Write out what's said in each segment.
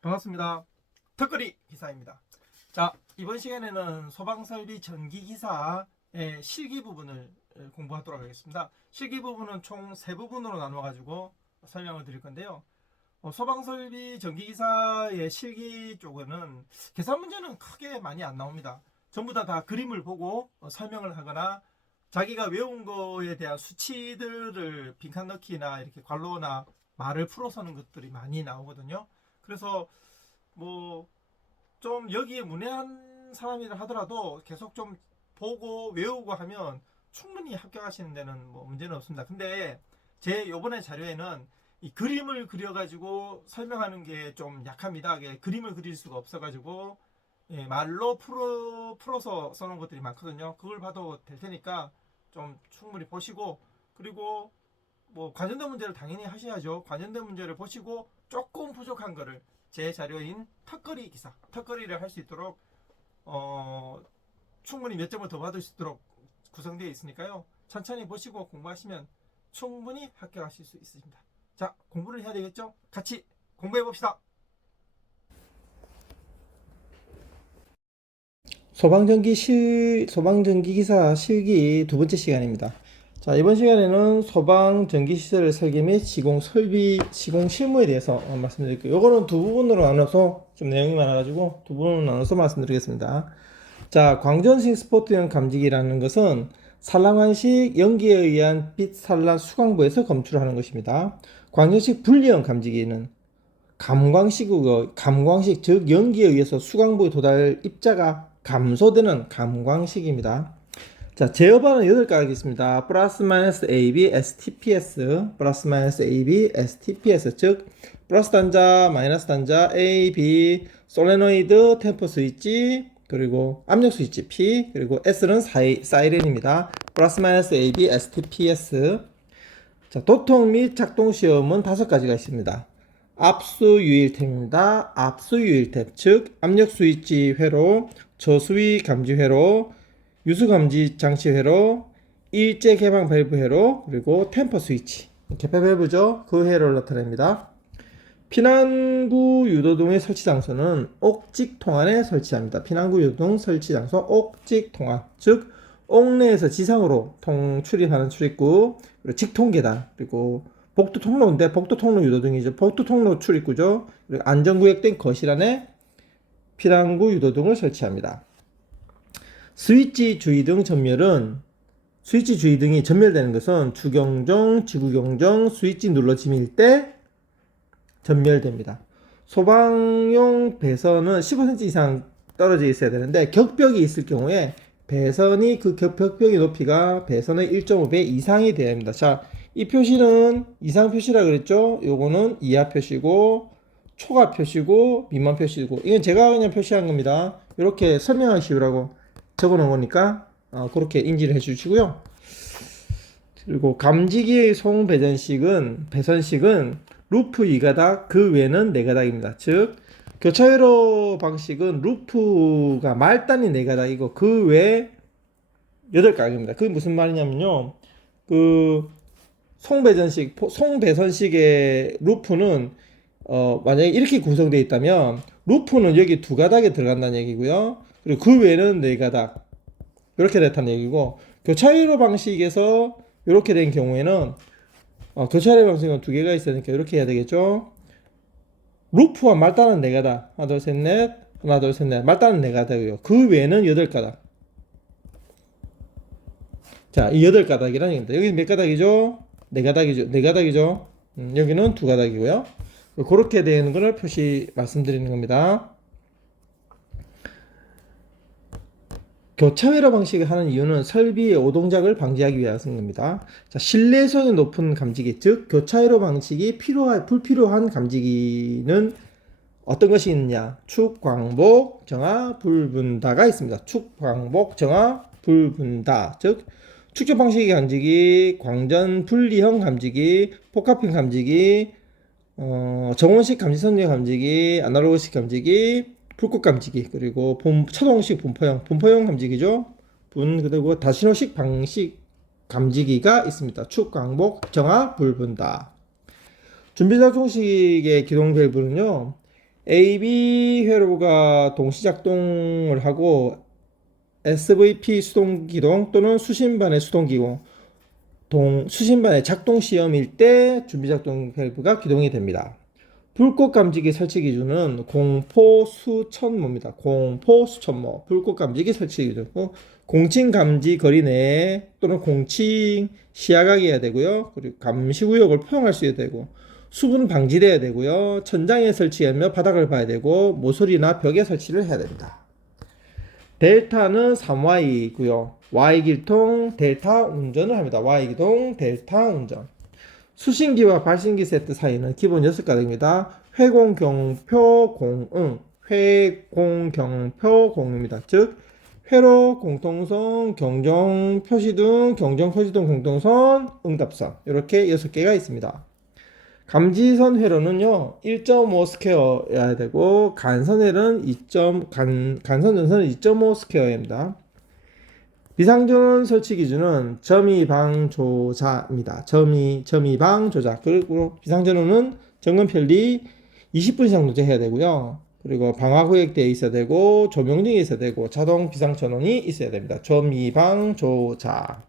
반갑습니다. 턱걸이 기사입니다. 자, 이번 시간에는 소방설비 전기기사의 실기 부분을 공부하도록 하겠습니다. 실기 부분은 총 3부분으로 나눠 가지고 설명을 드릴 건데요. 소방설비 전기기사의 실기 쪽에는 계산 문제는 크게 많이 안 나옵니다. 전부 다 그림을 보고 설명을 하거나 자기가 외운 거에 대한 수치들을 빈칸 넣기나 이렇게 괄호나 말을 풀어서는 것들이 많이 나오거든요. 그래서 뭐 좀 여기에 문외한 사람이라 하더라도 계속 좀 보고 외우고 하면 충분히 합격하시는 데는 뭐 문제는 없습니다. 근데 제 요번에 자료에는 이 그림을 그려가지고 설명하는 게 좀 약합니다. 그림을 그릴 수가 없어가지고 말로 풀어서 써놓은 것들이 많거든요. 그걸 봐도 될 테니까 좀 충분히 보시고, 그리고 뭐 관련된 문제를 당연히 하셔야죠. 관련된 문제를 보시고 조금 부족한 거를 제 자료인 턱걸이 기사, 턱걸이를 할 수 있도록 충분히 몇 점을 더 받을 수 있도록 구성되어 있으니까요. 천천히 보시고 공부하시면 충분히 합격하실 수 있습니다. 자, 공부를 해야 되겠죠? 같이 공부해 봅시다. 소방전기기사 실기 두 번째 시간입니다. 자, 이번 시간에는 소방전기시설의 설계 및 시공 실무에 대해서 말씀드릴게요. 요거는 두 부분으로 나눠서 좀 내용이 많아가지고 두 부분으로 나눠서 말씀드리겠습니다. 자, 광전식 스포트형 감지기라는 것은 산란관식 연기에 의한 빛 산란 수광부에서 검출하는 것입니다. 광전식 분리형 감지기는 감광식 즉 연기에 의해서 수광부에 도달 입자가 감소되는 감광식입니다. 자, 제어반은 8가지 있습니다. 플러스 마이너스 AB, STPS, 플러스 마이너스 AB, STPS, 즉 플러스 단자, 마이너스 단자, A, B, 솔레노이드, 템퍼 스위치, 그리고 압력 스위치 P, 그리고 S는 사이렌입니다. 플러스 마이너스 AB, STPS. 자, 도통 및 작동 시험은 5가지가 있습니다. 압수 유일템입니다. 압수 유일템, 즉 압력 스위치 회로, 저수위 감지 회로, 유수 감지 장치 회로, 일제 개방 밸브 회로, 그리고 템퍼 스위치, 개폐 밸브죠. 그 회로를 나타냅니다. 피난구 유도등의 설치 장소는 옥직 통안에 설치합니다. 피난구 유도등 설치 장소 옥직 통안, 즉 옥내에서 지상으로 출입하는 출입구, 그리고 직통 계단, 그리고 복도 통로인데 복도 통로 유도등이죠. 복도 통로 출입구죠. 그리고 안전구역된 거실 안에 피난구 유도등을 설치합니다. 스위치 주의등 전멸은 스위치 주의등이 전멸되는 것은 주경종, 지구경종, 스위치 눌러짐일 때 전멸됩니다. 소방용 배선은 15cm 이상 떨어져 있어야 되는데 격벽이 있을 경우에 배선이 그 격벽의 높이가 배선의 1.5배 이상이 되어야 합니다. 자, 이 표시는 이상 표시라 그랬죠? 요거는 이하 표시고 초과 표시고 미만 표시고, 이건 제가 그냥 표시한 겁니다. 이렇게 설명하기 쉬우라고 적어 놓은 거니까 그렇게 인지를 해 주시고요. 그리고 감지기의 배선식은 루프 2가닥, 그 외는 4가닥입니다. 즉 교차회로 방식은 루프가 말단이 4가닥이고 그 외 8가닥입니다. 그게 무슨 말이냐면요, 그 송배선식의 루프는 만약에 이렇게 구성되어 있다면 루프는 여기 2가닥에 들어간다는 얘기고요. 그리고 그 외에는 4가닥, 이렇게 됐다는 얘기고, 교차회로 방식에서 이렇게 된 경우에는 교차회로 방식은 2개가 있으니까 이렇게 해야 되겠죠. 루프와 말단은 4가닥, 하나 둘 셋 넷, 하나 둘 셋 넷, 말단은 4가닥이고요. 그 외에는 8가닥. 자, 이 8가닥이라는 얘기입니다. 여기 몇 가닥이죠? 4가닥이죠. 여기는 2가닥이고요. 그렇게 되는 것을 말씀드리는 겁니다. 교차회로 방식을 하는 이유는 설비의 오동작을 방지하기 위해서인 겁니다. 자, 신뢰성이 높은 감지기, 즉 교차회로 방식이 불필요한 감지기는 어떤 것이 있느냐? 축, 광복, 정화, 불분다가 있습니다. 축, 광복, 정화, 불분다, 즉 축적 방식의 감지기, 광전 분리형 감지기, 복합형 감지기, 정원식 감지선의 감지기, 아날로그식 감지기, 불꽃 감지기, 그리고 차동식 분포형 감지기죠. 그리고 다신호식 방식 감지기가 있습니다. 축, 광복, 정화, 불분다. 준비작동식의 기동 밸브는요, AB 회로가 동시 작동을 하고 SVP 수동기동 또는 수신반의 수동기동 수신반의 작동 시험일 때 준비작동 밸브가 기동이 됩니다. 불꽃 감지기 설치 기준은 공포 수천모입니다. 공포 수천모. 불꽃 감지기 설치 기준이고 공칭 감지 거리 내에 또는 공칭 시야각이 해야 되고요. 그리고 감시 구역을 포용할 수 있어야 되고 수분 방지돼야 되고요. 천장에 설치하며 바닥을 봐야 되고 모서리나 벽에 설치를 해야 됩니다. 델타는 3Y이고요. Y길통 델타 운전을 합니다. Y기동 델타 운전. 수신기와 발신기 세트 사이는 기본 6가닥입니다. 회공경표 공응, 회공경표 공입니다. 즉 회로 공통선, 경정 표시등, 경정 표시등 공통선, 응답선 이렇게 6개가 있습니다. 감지선 회로는요 1.5 스퀘어여야 되고 간선 회로는 간선 전선은 2.5 스퀘어입니다. 비상전원 설치 기준은 점이방조자입니다. 점이방조자. 그리고 비상전원은 점검 편리 20분 이상 노재해야 되고요. 그리고 방화구역대에 있어야 되고 조명등이 있어야 되고 자동 비상전원이 있어야 됩니다. 점이방조자.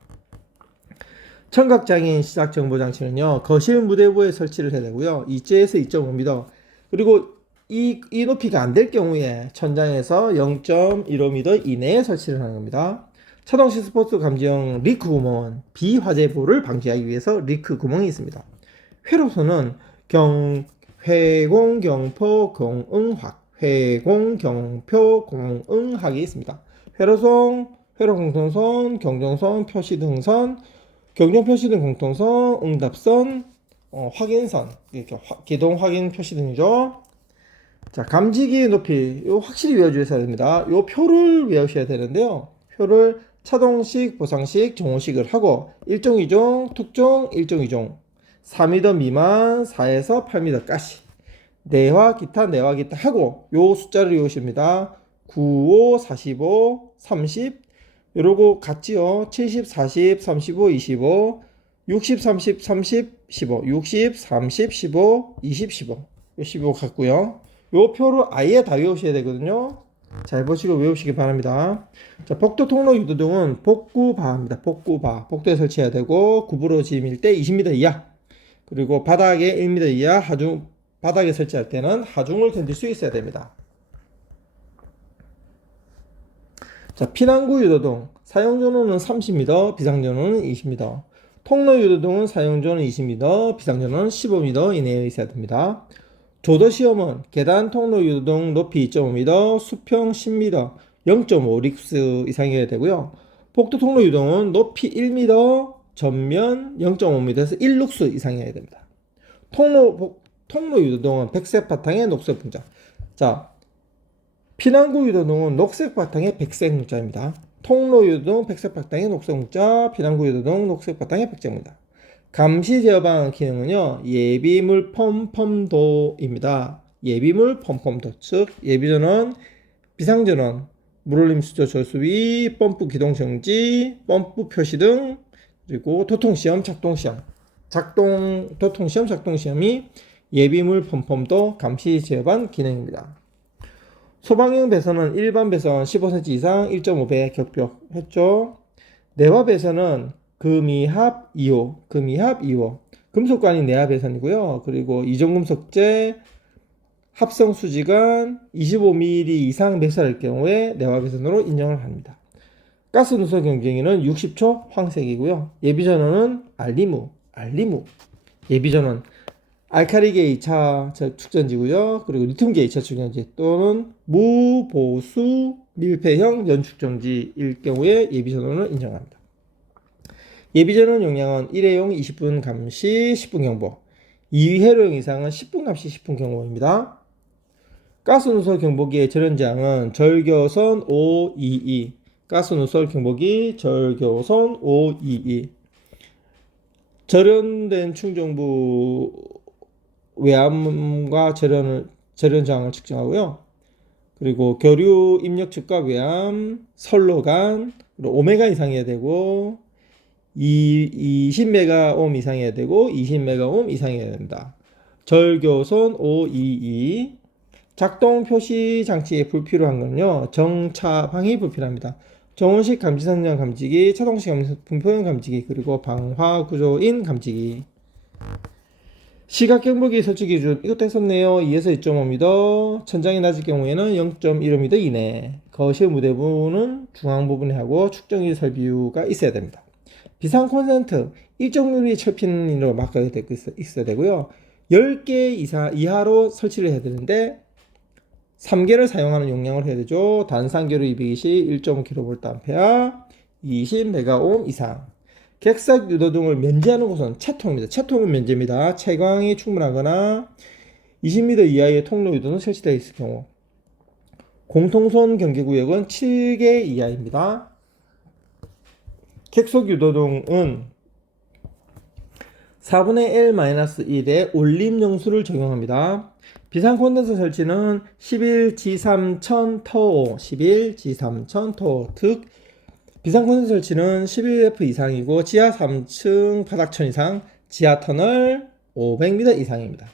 청각장애인 시작정보장치는요 거실 무대부에 설치를 해야 되고요 2.0에서 2.5m 그리고 이 높이가 안 될 경우에 천장에서 0.15m 이내에 설치를 하는 겁니다. 차동식 스포츠 감지용 리크 구멍은 비화재보를 방지하기 위해서 리크 구멍이 있습니다. 회로선은 회공 경포 공응학, 회공 경표 공응학이 있습니다. 회로선, 회로 공통선, 경정선, 표시등선, 경정 표시등 공통선, 응답선, 확인선, 이렇게 기동 확인 표시등이죠. 자, 감지기 높이 요 확실히 외워주셔야 됩니다. 요 표를 외우셔야 되는데요. 표를 차동식, 보상식, 정호식을 하고 1종, 2종, 특종, 1종, 2종 4m 미만 4에서 8m까지 내화 기타 하고 요 숫자를 외우십니다. 95, 45, 30 이러고 같지요. 70, 40, 35, 25 60, 30, 30, 15 60, 30, 15, 20, 15 15 같고요. 요 표를 아예 다 외우셔야 되거든요. 잘 보시고 외우시기 바랍니다. 자, 복도 통로 유도등은 복구바입니다. 복구바. 복도에 설치해야 되고 구부러짐일 때 20m 이하 그리고 바닥에 1m 이하 바닥에 설치할 때는 하중을 견딜 수 있어야 됩니다. 자, 피난구 유도등 사용전원은 30m, 비상전원은 20m. 통로 유도등은 사용전원은 20m, 비상전원은 15m 이내에 있어야 됩니다. 조더시험은 계단 통로 유도등 높이 2.5m, 수평 10m, 0.5 릭스 이상이어야 되고요. 복도 통로 유도는 높이 1m, 전면 0.5m에서 1룩스 이상이어야 됩니다. 통로 유도등은 백색 바탕에 녹색 문자. 자, 피난구 유도등은 녹색 바탕에 백색 문자입니다. 통로 유도등 백색 바탕에 녹색 문자, 피난구 유도등 녹색 바탕에 백색 문자. 감시 제어방 기능은요 예비물 펌펌도입니다. 예비물 펌펌도 즉 예비전원, 비상전원, 물올림 수조 저수위, 펌프 기동 정지, 펌프 표시 등 그리고 도통시험, 작동시험이 예비물 펌펌도 감시 제어방 기능입니다. 소방용 배선은 일반 배선 15cm 이상 1.5배 격벽했죠. 내화 배선은 금이합 2호 금속관이 내화 배선이고요. 그리고 이종금속재 합성 수지관 25mm 이상 매설할 경우에 내화 배선으로 인정을 합니다. 가스 누설 경쟁기는 60초 황색이고요. 예비전원은 알리무 예비전원 알카리계 2차 축전지고요. 그리고 리튬계 2차 축전지 또는 무보수 밀폐형 연축전지일 경우에 예비전원을 인정합니다. 예비전원 용량은 1회용 20분 감시 10분 경보 2회로용 이상은 10분 감시 10분 경보입니다. 가스누설 경보기의 절연제한은 절교선 522 가스누설 경보기 절교선 522 절연된 충전부 외암과 절연 저항을 측정하고요. 그리고 교류 입력 측과 외암, 선로간, 오메가 이상이어야 되고 20메가옴 이상이어야 되고 20메가옴 이상이어야 됩니다. 절교선 522 작동 표시 장치에 불필요한 건요. 정차방이 불필요합니다. 정원식 감지선형 감지기, 차동식 분포형 감지기, 그리고 방화 구조인 감지기. 시각 경보기 설치 기준 이것도 했었네요. 2에서 2.5m, 천장이 낮을 경우에는 0.15m 이내, 거실 무대 부분은 중앙 부분에 하고 축전기 설비유가 있어야 됩니다. 비상 콘센트 일정 유리 철핀으로 막아야 있어야 되고요. 10개 이하로 설치를 해야 되는데 3개를 사용하는 용량을 해야 되죠. 단상계로 220, 1.5kVA, 20메가옴 이상. 객석 유도등을 면제하는 곳은 채통입니다. 채통은 면제입니다. 채광이 충분하거나 20m 이하의 통로 유도는 설치되어 있을 경우. 공통선 경계구역은 7개 이하입니다. 객석 유도등은 4분의 L-1의 올림 영수를 적용합니다. 비상 콘덴서 설치는 11G3000 터오, 11G3000 터오, 즉 비상 콘덴서 설치는 11F 이상이고 지하 3층 바닥천 이상, 지하 터널 500m 이상입니다.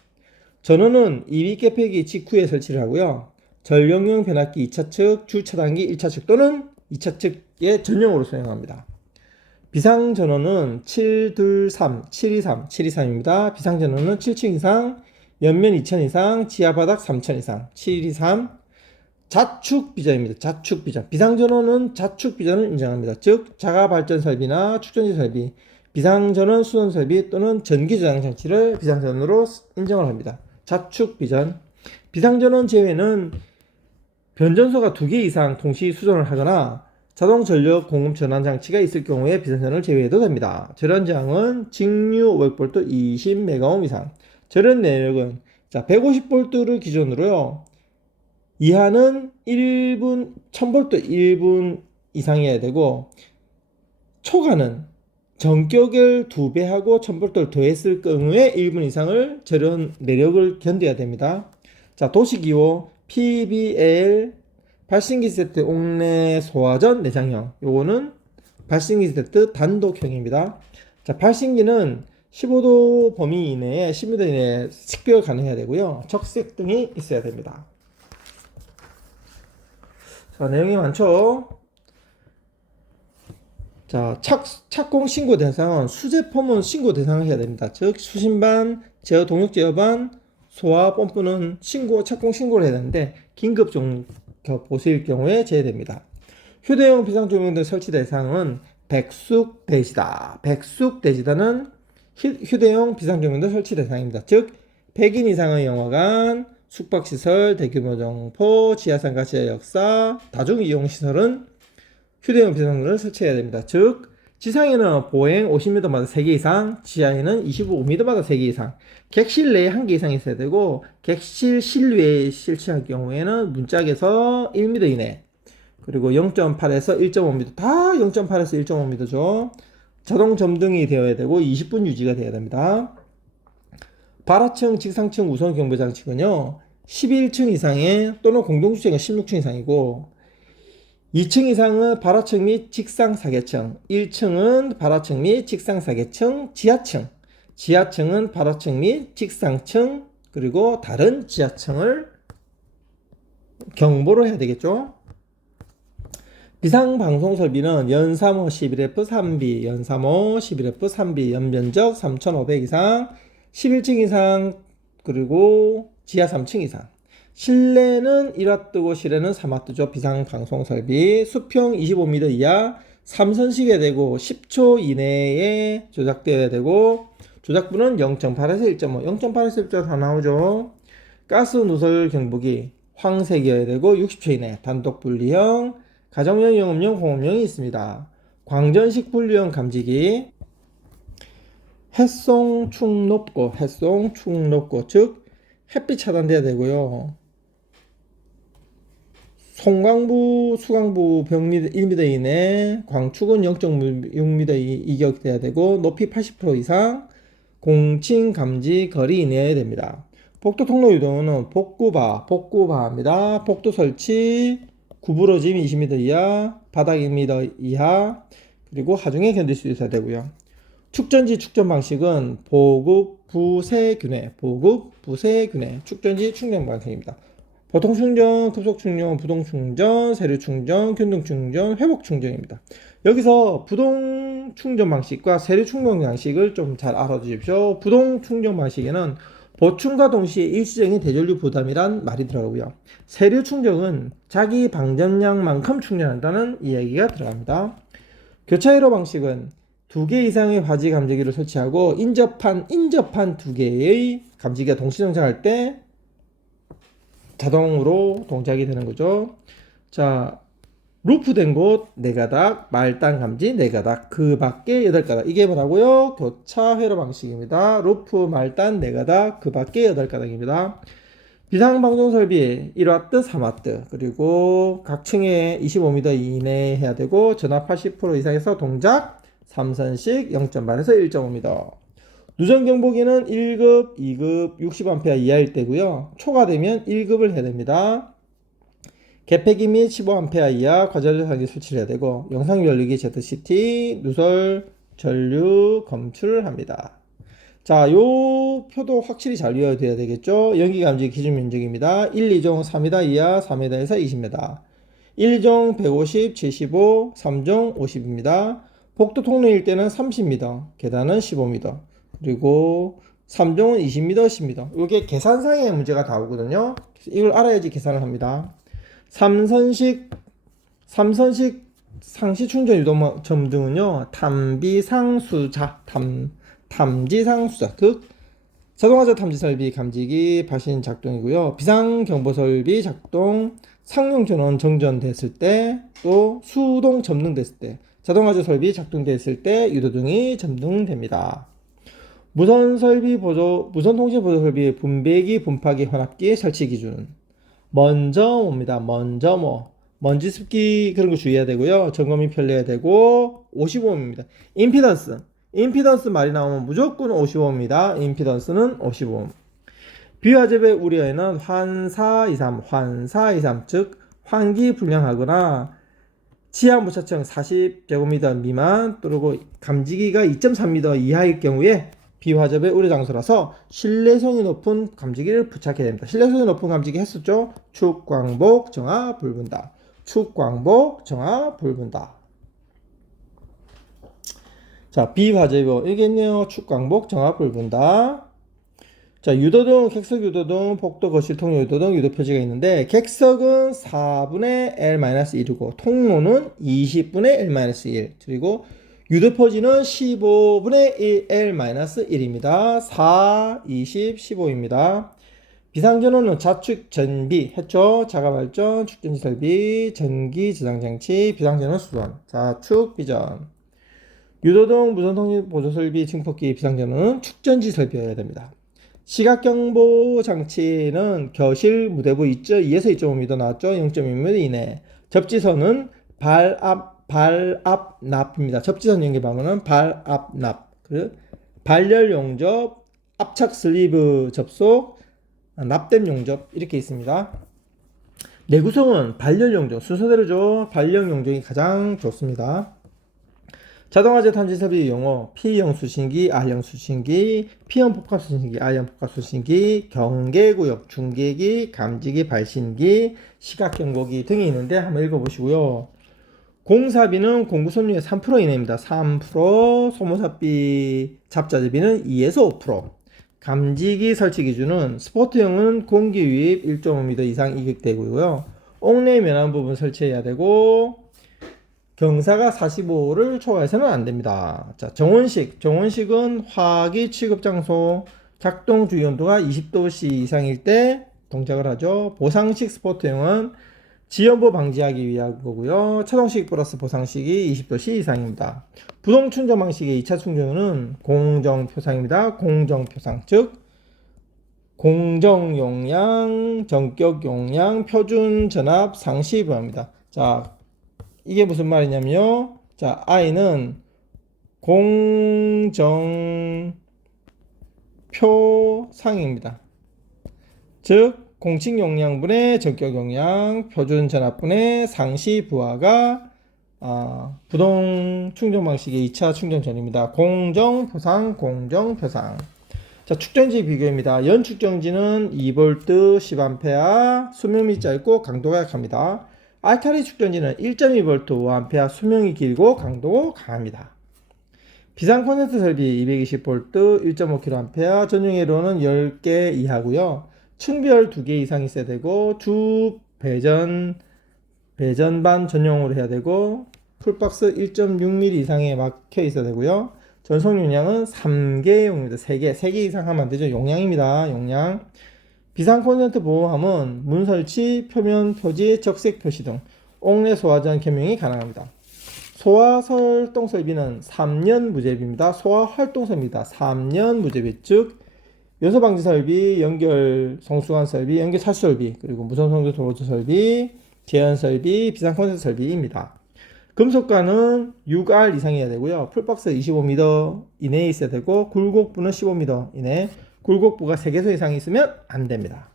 전원은 이비 깨pe기 직후에 설치를 하고요. 전력용 변압기 2차 측, 주 차단기 1차 측 또는 2차 측에 전용으로 사용합니다. 비상 전원은 723, 723, 723입니다. 비상 전원은 7층 이상, 옆면 2000 이상, 지하 바닥 3000 이상, 723. 자축 비전입니다. 자축 비전. 비상 전원은 자축 비전을 인정합니다. 즉 자가 발전 설비나 축전지 설비, 비상 전원 수선 설비 또는 전기 저장 장치를 비상 전원으로 인정을 합니다. 자축 비전. 비상 전원 제외는 변전소가 2개 이상 동시 수전을 하거나 자동 전력 공급 전환 장치가 있을 경우에 비상전원을 제외해도 됩니다. 절연 저항은 직류 500V 20메가옴 이상. 절연 내력은 150V를 기준으로요. 이하는 1분 1000V 1분 이상이어야 되고 초과는 전격을 2배하고 1000V를 더했을 경우에 1분 이상을 절연 내력을 견뎌야 됩니다. 자, 도시기호 PBL 발신기 세트 옥내 소화전 내장형. 요거는 발신기 세트 단독형입니다. 자, 발신기는 15도 범위 이내에 10m 이내에 식별 가능해야 되고요. 적색 등이 있어야 됩니다. 자, 내용이 많죠? 자, 착공 신고 대상은 수제품은 신고 대상을 해야 됩니다. 즉, 수신반, 제어 동력 제어반, 소화 펌프는 착공 신고를 해야 되는데 긴급 보수일 경우에 제외됩니다. 휴대용 비상조명등 설치 대상은 백숙대지다. 백숙대지다는 휴대용 비상조명등 설치 대상입니다. 즉 100인 이상의 영화관, 숙박시설, 대규모 점포, 지하상가 지하역사, 다중이용시설은 휴대용 비상조명등을 설치해야 됩니다. 즉 지상에는 보행 50m마다 3개 이상, 지하에는 25m마다 3개 이상, 객실 내에 1개 이상 있어야 되고 객실 실외에 설치할 경우에는 문짝에서 1m 이내, 그리고 0.8에서 1.5m, 다 0.8에서 1.5m죠. 자동 점등이 되어야 되고 20분 유지가 되어야 됩니다. 발하층, 직상층 우선 경보 장치는요 11층 이상의 또는 공동주택은 16층 이상이고 2층 이상은 발하층 및 직상 사계층, 1층은 발하층 및 직상 사계층, 지하층은 발하층 및 직상층, 그리고 다른 지하층을 경보를 해야 되겠죠. 비상방송 설비는 연3호 11F3B, 연3호 11F3B, 연면적 3500 이상, 11층 이상, 그리고 지하 3층 이상. 실내는 1와트고 실외는 3와트죠. 비상방송 설비. 수평 25m 이하, 3선식해야 되고 10초 이내에 조작되어야 되고 조작부는 0.8에서 1.5, 0.8에서 1.5 다 나오죠. 가스 누설 경보기 황색이어야 되고 60초 이내, 단독 분리형, 가정용, 영업용, 공업용이 있습니다. 광전식 분류형 감지기, 햇송축 높고, 즉 햇빛 차단돼야 되고요. 송광부, 수광부 벽 1m 이내, 광축은 0.6m 이격 돼야 되고 높이 80% 이상, 공칭 감지 거리 이내에 됩니다. 복도 통로 유도는 복구바입니다. 복도 설치, 구부러짐 20m 이하, 바닥 1m 이하, 그리고 하중에 견딜 수 있어야 되고요. 축전지 축전 방식은 보급 부세균해, 축전지 충전 방식입니다. 보통 충전, 급속 충전, 부동 충전, 세류 충전, 균등 충전, 회복 충전입니다. 여기서 부동 충전 방식과 세류 충전 방식을 좀 잘 알아두십시오. 부동 충전 방식에는 보충과 동시에 일시적인 대전류 부담이란 말이 들어가고요. 세류 충전은 자기 방전량만큼 충전한다는 이야기가 들어갑니다. 교차회로 방식은 2개 이상의 화지 감지기를 설치하고 인접한 2개의 감지기가 동시 동작할 때 자동으로 동작이 되는 거죠. 자, 루프된 곳 4가닥, 말단 감지 4가닥, 그 밖에 8가닥. 이게 뭐라고요? 교차 회로 방식입니다. 루프, 말단 4가닥, 그 밖에 8가닥입니다. 비상방송 설비 1W, 3W, 그리고 각 층에 25m 이내 해야 되고 전압 80% 이상에서 동작 3선씩 0.8에서 1.5m. 누전 경보기는 1급, 2급, 60A 이하일 때고요. 초과되면 1급을 해야 됩니다. 개폐기 및 15A 이하 과자전산기 설치를 해야 되고 영상 열리기 ZCT, 누설, 전류, 검출을 합니다. 자, 요 표도 확실히 잘 이해돼야 되겠죠? 연기 감지 기준 면적입니다. 1, 2종 3m 이하 4m에서 20m. 1종 150, 75, 3종 50입니다. 복도 통로일 때는 30m, 계단은 15m. 그리고 3종은 20m, 10m. 이게 계산상의 문제가 나오거든요. 이걸 알아야지 계산을 합니다. 3선식 상시 충전 유도점 등은요, 탐지상수자, 즉 자동화자 탐지 설비 감지기 발신 작동이고요. 비상경보 설비 작동, 상용 전원 정전됐을 때, 또 수동 점등됐을 때, 자동화자 설비 작동됐을 때 유도등이 점등됩니다. 무선 통신 보조 설비의 분배기, 분파기, 혼합기 설치 기준은 먼저 먼지 습기 그런 거 주의해야 되고요. 점검이 편리해야 되고 55ohm입니다. 임피던스 말이 나오면 무조건 55ohm입니다. 임피던스는 55ohm. 비화재배 우려에는 환사 23, 즉 환기 불량하거나 지하 무차층 40제곱미터 미만 또는 감지기가 2.3m 이하일 경우에 비화재배 우려 장소라서 신뢰성이 높은 감지기를 부착해야 됩니다. 신뢰성이 높은 감지기 했었죠? 축광복, 정화, 불분다. 축광복, 정화, 불분다. 자, 비화재배 이겠네요. 축광복, 정화, 불분다. 자, 유도등, 객석 유도등, 복도 거실 통로 유도등 유도 표지가 있는데 객석은 4분의 L-1이고 통로는 20분의 L-1 그리고 유도 표지는 15분의 1 L-1입니다. 4, 20, 15입니다. 비상전원은 자축 전비 했죠. 자가발전, 축전지 설비, 전기 저장장치, 비상전원 수선, 자축 비전. 유도등, 무선통신 보조설비, 증폭기, 비상전원은 축전지 설비여야 됩니다. 시각경보 장치는 겨실 무대부 2에서 2.5m 나왔죠. 0.1m 이내. 접지선은 발압 납입니다. 접지선 연결방문은 발압 납. 발열 용접, 압착 슬리브 접속, 납땜 용접 이렇게 있습니다. 내구성은 발열 용접 순서대로죠. 발열 용접이 가장 좋습니다. 자동화재 탐지 설비 용어 P형 수신기, R형 수신기, P형 복합 수신기, R형 복합 수신기, 경계구역, 중계기, 감지기, 발신기, 시각경보기 등이 있는데 한번 읽어보시고요. 공사비는 공구선율의 3% 이내입니다. 3%, 소모사비 잡자재비는 2에서 5%. 감지기 설치 기준은 스포트형은 공기 유입 1.5m 이상 이격되고요. 옥내 면한 부분 설치해야 되고 경사가 45를 초과해서는 안 됩니다. 자, 정원식은 화기 취급 장소 작동 주기 온도가 20도씨 이상일 때 동작을 하죠. 보상식 스포트형은 지연보 방지하기 위한 거고요. 차동식 플러스 보상식이 20도씨 이상입니다. 부동 충전 방식의 2차 충전은 공정표상입니다. 공정표상, 즉 공정용량, 전격용량, 표준 전압 상시 부합니다. 자, 이게 무슨 말이냐면요. 자, I는 공정표상입니다. 즉 공식 용량분의 전격 용량, 표준 전압분의 상시 부하가 부동 충전 방식의 2차 충전 전입니다. 공정표상. 자, 축전지 비교입니다. 연 축전지는 2V 10A, 수명이 짧고 강도가 약합니다. 알칼리 축전지는 1.2V 5A, 수명이 길고 강도 강합니다. 비상 콘센트 설비 220V 1.5kA, 전용회로는 10개 이하고요. 충별 2개 이상 있어야 되고, 주 배전반 전용으로 해야 되고, 풀박스 1.6mm 이상에 막혀 있어야 되고요. 전송 용량은 3개용입니다. 3개 이상 하면 안 되죠. 용량입니다. 용량. 비상 콘센트 보호함은 문 설치, 표면 표지, 적색 표시 등 옥내 소화전 겸용이 가능합니다. 소화 활동 설비는 3년 무제비입니다. 소화 활동 설비입니다. 3년 무제비, 즉 요소 방지 설비, 연결 성수관 설비, 연결 차수 설비, 그리고 무선 송도 도로주 설비, 제한 설비, 비상 콘센트 설비입니다. 금속관은 6R 이상이어야 되고요. 풀박스 25m 이내에 있어야 되고, 굴곡부는 15m 이내, 굴곡부가 3개소 이상이 있으면 안 됩니다.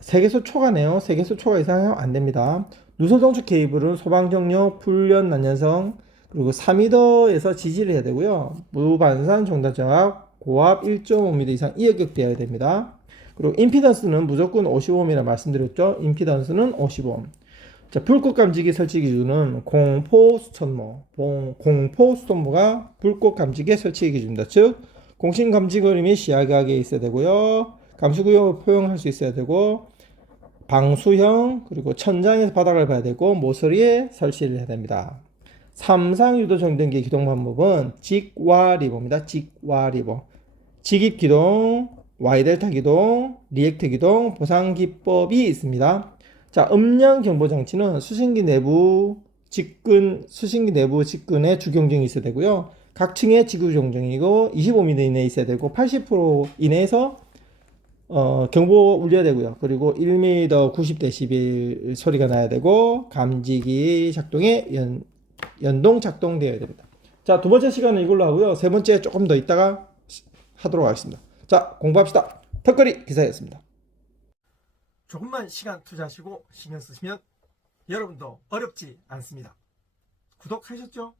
3개소 초과네요. 3개소 초과 이상 하면 안 됩니다. 누설 동축 케이블은 소방정력, 풀연 난연성, 그리고 4m에서 지지를 해야 되고요. 무반산 종단정압, 고압 1.5m 이상 이역격되어야 됩니다. 그리고 임피던스는 무조건 55ohm이라 말씀드렸죠. 임피던스는 55ohm. 자, 불꽃 감지기 설치 기준은 공포 스톤모가 불꽃 감지기 설치 기준입니다. 즉, 공신 감지 그림이 시야각에 있어야 되고요. 감시구역을 포용할 수 있어야 되고, 방수형, 그리고 천장에서 바닥을 봐야 되고, 모서리에 설치를 해야 됩니다. 삼상 유도 정전기 기동 방법은 직와 리버입니다. 직와 리버. 직입 기동, Y델타 기동, 리액트 기동, 보상 기법이 있습니다. 자, 음량 경보 장치는 수신기 내부 직근에 주경정이 있어야 되고요. 각 층에 지구 경정이고 25m 이내에 있어야 되고 80% 이내에서 경보 울려야 되고요. 그리고 1m 90dB 소리가 나야 되고 감지기 작동에 연동 작동되어야 됩니다. 자, 두 번째 시간은 이걸로 하고요. 세 번째 조금 더 있다가 하도록 하겠습니다. 자, 공부합시다. 턱걸이 기사였습니다. 조금만 시간 투자하시고 신경 쓰시면 여러분도 어렵지 않습니다. 구독하셨죠?